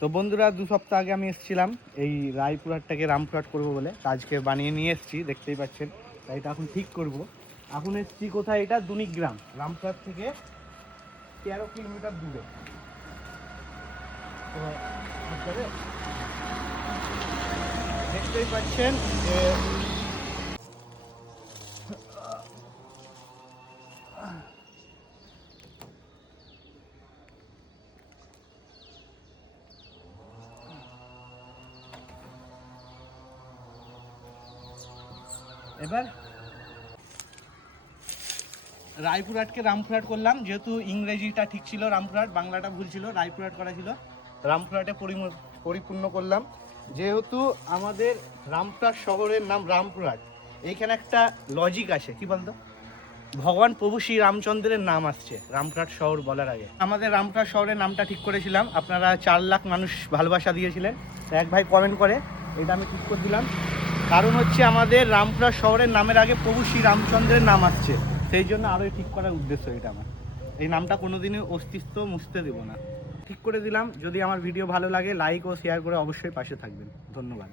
তো বন্ধুরা 2 সপ্তাহ আগে আমি এসেছিলাম এই রায়পুরহাটটাকে রামপুরহাট করবো বলে, আজকে বানিয়ে নিয়ে এসেছি, দেখতেই পাচ্ছেন। তাই এটা এখন ঠিক করব। এখন এসেছি কোথায়, এটা দুনিগ্রাম, রামপুরহাট থেকে 13 কিলোমিটার দূরে। তো দেখতেই পাচ্ছেন যে এবার রায়পুরহাটকে রামপুরহাট করলাম, যেহেতু ইংরেজিটা ঠিক ছিল রামপুরহাট, বাংলাটা ভুল ছিল, রায়পুরহাট করা ছিল। রামপুরহাটে পরিপূর্ণ করলাম। যেহেতু আমাদের রামপুরহাট শহরের নাম রামপুরহাট, এইখানে একটা লজিক আছে, কি বলতো, ভগবান প্রভু শ্রী রামচন্দ্রের নাম আসছে রামপুরহাট শহর বলার আগে। আমাদের রামপুরহাট শহরের নামটা ঠিক করেছিলাম, আপনারা 4 লাখ মানুষ ভালোবাসা দিয়েছিলেন। তো এক ভাই কমেন্ট করে এটা আমি ঠিক করে দিলাম। কারণ হচ্ছে আমাদের রামপুরহাট শহরের নামের আগে প্রভু শ্রী রামচন্দ্রের নাম আসছে, সেই জন্য আরও ঠিক করার উদ্দেশ্য এটা আমার। এই নামটা কোনোদিনই অস্তিত্ব মুছতে দেব না, ঠিক করে দিলাম। যদি আমার ভিডিও ভালো লাগে লাইক ও শেয়ার করে অবশ্যই পাশে থাকবেন। ধন্যবাদ।